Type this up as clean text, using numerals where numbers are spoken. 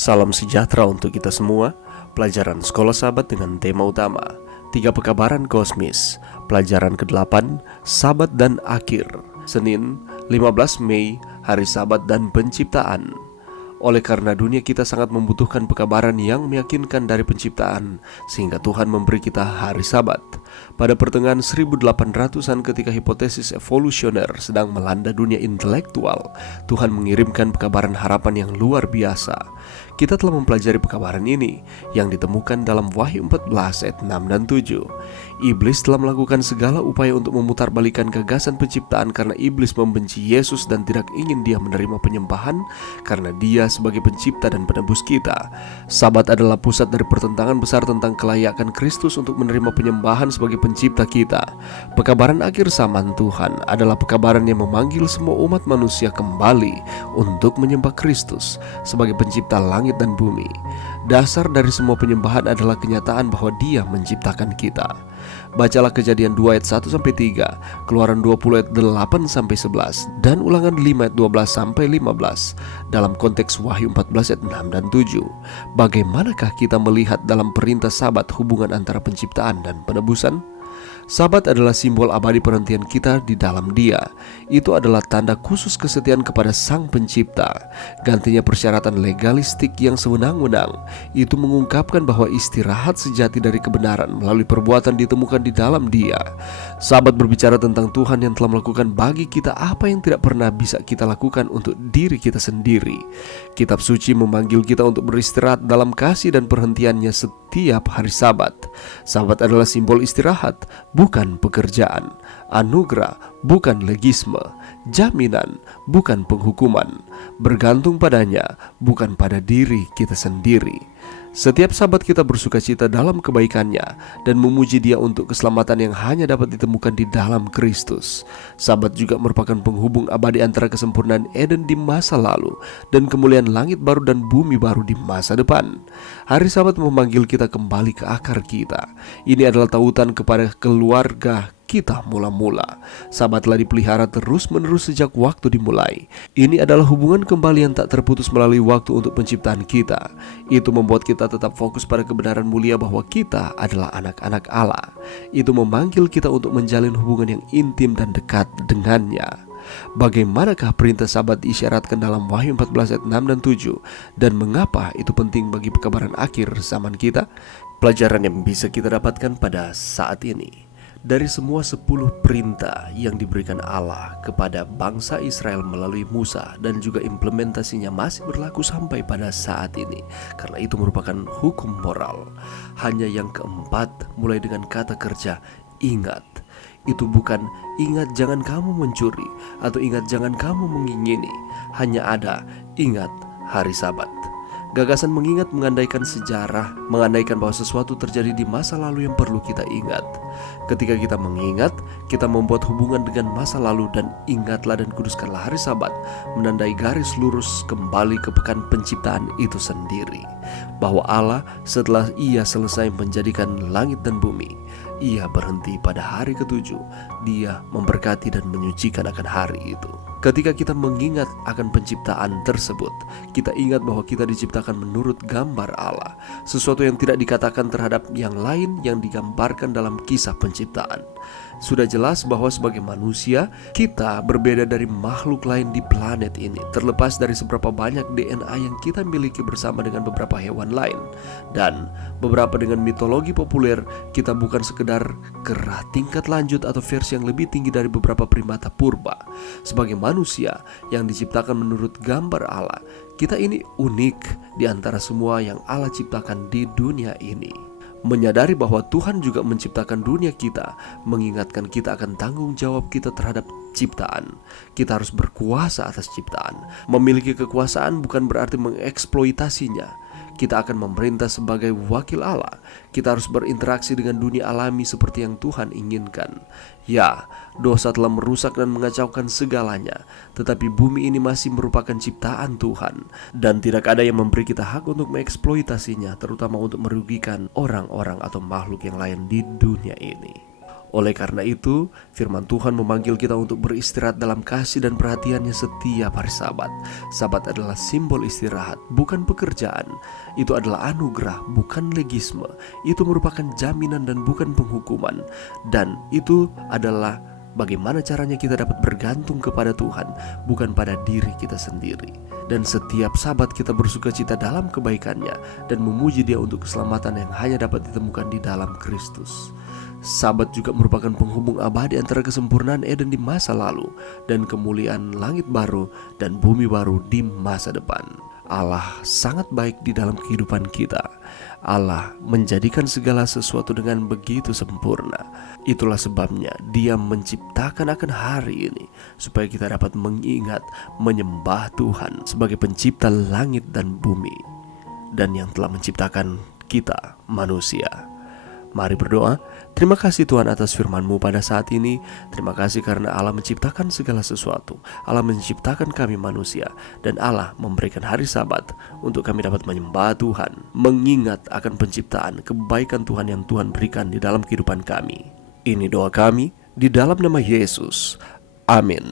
Salam sejahtera untuk kita semua. Pelajaran Sekolah Sahabat dengan tema utama 3 Pekabaran Kosmis. Pelajaran ke-8, Sabat dan Akhir. Senin, 15 Mei, Hari Sabat dan Penciptaan. Oleh karena dunia kita sangat membutuhkan pekabaran yang meyakinkan dari penciptaan, sehingga Tuhan memberi kita hari Sabat. Pada pertengahan 1800-an ketika hipotesis evolusioner sedang melanda dunia intelektual, Tuhan mengirimkan pekabaran harapan yang luar biasa. Kita telah mempelajari pekabaran ini yang ditemukan dalam Wahyu 14 ayat 6 dan 7. Iblis telah melakukan segala upaya untuk memutarbalikkan gagasan penciptaan karena iblis membenci Yesus dan tidak ingin dia menerima penyembahan karena dia sebagai pencipta dan penebus kita. Sabat adalah pusat dari pertentangan besar tentang kelayakan Kristus untuk menerima penyembahan sebagai pencipta kita. Pekabaran akhir zaman Tuhan adalah pekabaran yang memanggil semua umat manusia kembali untuk menyembah Kristus sebagai pencipta langit dan bumi. Dasar dari semua penyembahan adalah kenyataan bahwa Dia menciptakan kita. Bacalah Kejadian 2 ayat 1-3, Keluaran 20 ayat 8-11, dan Ulangan 5 ayat 12-15 dalam konteks Wahyu 14 ayat 6 dan 7. Bagaimanakah kita melihat dalam perintah Sabat hubungan antara penciptaan dan penebusan? Sabat adalah simbol abadi perhentian kita di dalam Dia. Itu adalah tanda khusus kesetiaan kepada Sang Pencipta. Gantinya persyaratan legalistik yang sewenang-wenang. Itu mengungkapkan bahwa istirahat sejati dari kebenaran melalui perbuatan ditemukan di dalam Dia. Sabat berbicara tentang Tuhan yang telah melakukan bagi kita apa yang tidak pernah bisa kita lakukan untuk diri kita sendiri. Kitab suci memanggil kita untuk beristirahat dalam kasih dan perhentiannya setiap hari Sabat. Sabat adalah simbol istirahat, bukan pekerjaan, anugerah, bukan legisme, jaminan, bukan penghukuman, bergantung padanya, bukan pada diri kita sendiri. Setiap Sabat kita bersukacita dalam kebaikannya dan memuji Dia untuk keselamatan yang hanya dapat ditemukan di dalam Kristus. Sabat juga merupakan penghubung abadi antara kesempurnaan Eden di masa lalu dan kemuliaan langit baru dan bumi baru di masa depan. Hari Sabat memanggil kita kembali ke akar kita. Ini adalah tautan kepada keluarga kita mula-mula. Sabat telah dipelihara terus-menerus sejak waktu dimulai. Ini adalah hubungan kembali yang tak terputus melalui waktu untuk penciptaan kita. Itu membuat kita tetap fokus pada kebenaran mulia bahwa kita adalah anak-anak Allah. Itu memanggil kita untuk menjalin hubungan yang intim dan dekat dengannya. Bagaimanakah perintah Sabat diisyaratkan dalam Wahyu 14 ayat 6 dan 7, dan mengapa itu penting bagi pekabaran akhir zaman kita? Pelajaran yang bisa kita dapatkan pada saat ini. Dari semua 10 perintah yang diberikan Allah kepada bangsa Israel melalui Musa dan juga implementasinya masih berlaku sampai pada saat ini, karena itu merupakan hukum moral. Hanya yang keempat mulai dengan kata kerja ingat. Itu bukan ingat jangan kamu mencuri atau ingat jangan kamu mengingini. Hanya ada ingat hari Sabat. Gagasan mengingat mengandaikan sejarah, mengandaikan bahwa sesuatu terjadi di masa lalu yang perlu kita ingat. Ketika kita mengingat, kita membuat hubungan dengan masa lalu dan ingatlah dan kuduskanlah hari Sabat, menandai garis lurus kembali ke pekan penciptaan itu sendiri. Bahwa Allah setelah Ia selesai menjadikan langit dan bumi, Ia berhenti pada hari ke-7. Dia memberkati dan menyucikan akan hari itu. Ketika kita mengingat akan penciptaan tersebut, kita ingat bahwa kita diciptakan menurut gambar Allah, sesuatu yang tidak dikatakan terhadap yang lain yang digambarkan dalam kisah penciptaan. Sudah jelas bahwa sebagai manusia, kita berbeda dari makhluk lain di planet ini, terlepas dari seberapa banyak DNA yang kita miliki bersama dengan beberapa hewan lain. Dan beberapa dengan mitologi populer, kita bukan sekedar kera tingkat lanjut atau versi yang lebih tinggi dari beberapa primata purba. Sebagai manusia yang diciptakan menurut gambar Allah, kita ini unik di antara semua yang Allah ciptakan di dunia ini. Menyadari bahwa Tuhan juga menciptakan dunia kita, mengingatkan kita akan tanggung jawab kita terhadap ciptaan. Kita harus berkuasa atas ciptaan. Memiliki kekuasaan bukan berarti mengeksploitasinya. Kita akan memerintah sebagai wakil Allah. Kita harus berinteraksi dengan dunia alami seperti yang Tuhan inginkan. Ya, dosa telah merusak dan mengacaukan segalanya, tetapi bumi ini masih merupakan ciptaan Tuhan, dan tidak ada yang memberi kita hak untuk mengeksploitasinya, terutama untuk merugikan orang-orang atau makhluk yang lain di dunia ini. Oleh karena itu, firman Tuhan memanggil kita untuk beristirahat dalam kasih dan perhatiannya setiap hari Sabat. Sabat adalah simbol istirahat, bukan pekerjaan. Itu adalah anugerah, bukan legisme. Itu merupakan jaminan dan bukan penghukuman. Dan itu adalah bagaimana caranya kita dapat bergantung kepada Tuhan, bukan pada diri kita sendiri. Dan setiap Sabat kita bersukacita dalam kebaikannya dan memuji Dia untuk keselamatan yang hanya dapat ditemukan di dalam Kristus. Sabat juga merupakan penghubung abadi antara kesempurnaan Eden di masa lalu dan kemuliaan langit baru dan bumi baru di masa depan. Allah sangat baik di dalam kehidupan kita. Allah menjadikan segala sesuatu dengan begitu sempurna. Itulah sebabnya Dia menciptakan akan hari ini, supaya kita dapat mengingat, menyembah Tuhan sebagai pencipta langit dan bumi, dan yang telah menciptakan kita manusia. Mari berdoa. Terima kasih Tuhan atas firman-Mu pada saat ini. Terima kasih karena Allah menciptakan segala sesuatu. Allah menciptakan kami manusia, dan Allah memberikan hari Sabat untuk kami dapat menyembah Tuhan, mengingat akan penciptaan, kebaikan Tuhan yang Tuhan berikan di dalam kehidupan kami. Ini doa kami di dalam nama Yesus. Amin.